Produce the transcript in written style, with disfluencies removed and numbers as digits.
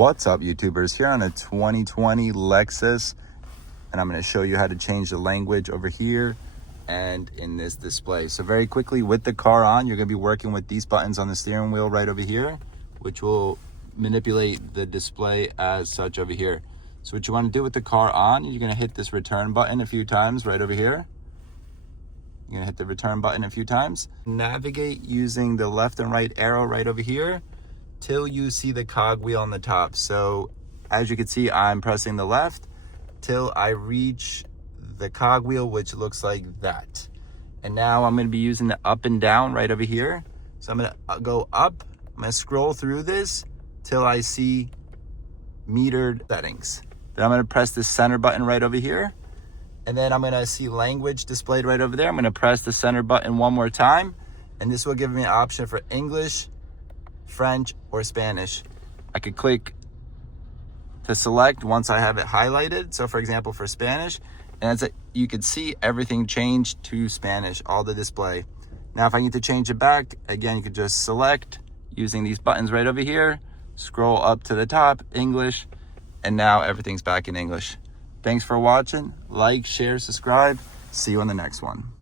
What's up, YouTubers? Here on a 2020 Lexus, and I'm going to show you how to change the language over here and in this display. So very quickly, with the car on, you're going to be working with these buttons on the steering wheel right over here, which will manipulate the display as such over here. So what you want to do with the car on, you're going to hit this return button a few times right over here. You're going to hit the return button a few times. Navigate using the left and right arrow right over here till you see the cog wheel on the top. So as you can see, I'm pressing the left till I reach the cog wheel, which looks like that. And now I'm going to be using the up and down right over here. So I'm going to go up, I'm going to scroll through this till I see metered settings. Then I'm going to press the center button right over here. And then I'm going to see language displayed right over there. I'm going to press the center button one more time. And this will give me an option for English, French, or Spanish. I could click to select once I have it highlighted. So for example, for Spanish, and you could see everything change to Spanish, all the display. Now, if I need to change it back, again, you could just select using these buttons right over here, scroll up to the top, English, and now everything's back in English. Thanks for watching. Like, share, subscribe. See you on the next one.